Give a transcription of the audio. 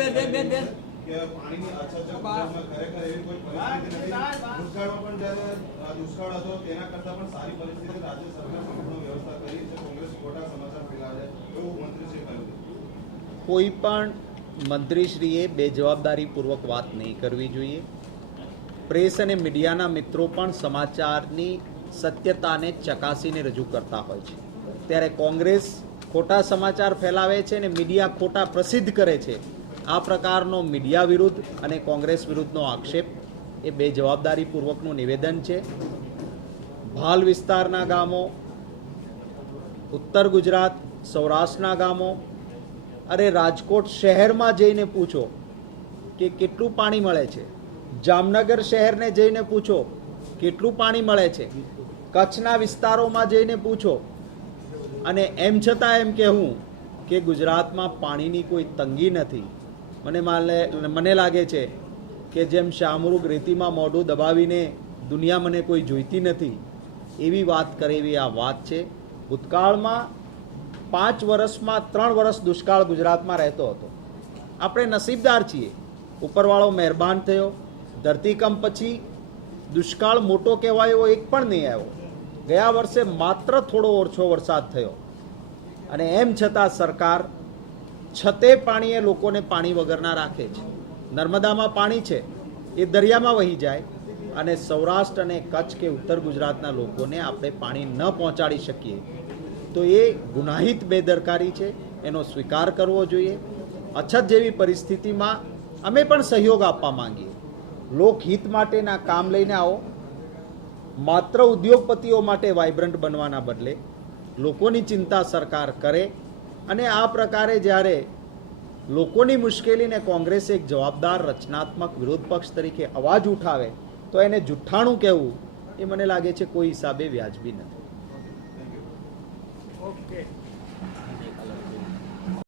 બેન બેન બેન બેન કે પાણીની અછત ખરેખર એવી કોઈ પરિસ્થિતિ નથી. દુષ્કાળમાં પણ જ્યારે દુષ્કાળ હતો તેના કરતાં પણ સારી પરિસ્થિતિ રાજ્ય સરકાર સંપૂર્ણ વ્યવસ્થા કરી છે. કોંગ્રેસ ખોટા સમાચાર ફેલાવે છે એવું મંત્રીશ્રીએ કહ્યું કોઈ પણ મંત્રીશ્રીએ બેજવાબદારીપૂર્વક વાત નહીં કરવી જોઈએ. પ્રેસ અને મીડિયાના મિત્રો પણ સમાચારની સત્યતાને ચકાસીને રજૂ કરતા હોય છે. ત્યારે કોંગ્રેસ ખોટા સમાચાર ફેલાવે છે અને મીડિયા ખોટા પ્રસિદ્ધ કરે છે આ પ્રકારનો મીડિયા વિરુદ્ધ અને કોંગ્રેસ વિરુદ્ધનો આક્ષેપ એ બે જવાબદારીપૂર્વકનું નિવેદન છે. ભાલ વિસ્તારના ગામો, ઉત્તર ગુજરાત, સૌરાષ્ટ્રના ગામો, અરે રાજકોટ શહેરમાં જઈને પૂછો કે કેટલું પાણી મળે છે. જામનગર શહેરને જઈને પૂછો કેટલું પાણી મળે છે. કચ્છના વિસ્તારોમાં જઈને પૂછો. અને એમ છતાં એમ કહેવું કે ગુજરાતમાં પાણીની કોઈ તંગી નથી. મને માલે, મને લાગે છે કે જેમ શામૃગ રેતીમાં મોઢું દબાવીને દુનિયા મને કોઈ જોઈતી નથી, એવી વાત કરે એવી આ વાત છે. ભૂતકાળમાં પાંચ વર્ષમાં ત્રણ વર્ષ દુષ્કાળ ગુજરાતમાં રહેતો હતો. આપણે નસીબદાર છીએ. ઉપરવાળો મહેરબાન થયો. ધરતીકંપ પછી દુષ્કાળ મોટો કહેવાય એવો એક પણ નહીં આવ્યો. ગયા વર્ષે માત્ર થોડો ઓછો વરસાદ થયો. અને એમ છતાં સરકાર છતે પાણીએ લોકોને પાણી વગરના રાખે છે. નર્મદામાં પાણી છે, એ દરિયામાં વહી જાય અને સૌરાષ્ટ્ર અને કચ્છ કે ઉત્તર ગુજરાતના લોકોને આપણે પાણી ન પહોંચાડી શકીએ. તો એ ગુનાહિત બેદરકારી છે, એનો સ્વીકાર કરવો જોઈએ. અછત જેવી પરિસ્થિતિમાં અમે પણ સહયોગ આપવા માંગીએ. લોકહિત માટેના કામ લઈને આવો. માત્ર ઉદ્યોગપતિઓ માટે વાઇબ્રન્ટ બનવાના બદલે લોકોની ચિંતા સરકાર કરે અને આ પ્રકારે જ્યારે લોકોની મુશ્કેલીને કોંગ્રેસે એક જવાબદાર, રચનાત્મક વિરોધ પક્ષ તરીકે અવાજ ઉઠાવે, તો એને જુઠ્ઠાણું કહેવું, એ મને લાગે છે કોઈ હિસાબે વ્યાજબી નથી. ઓકે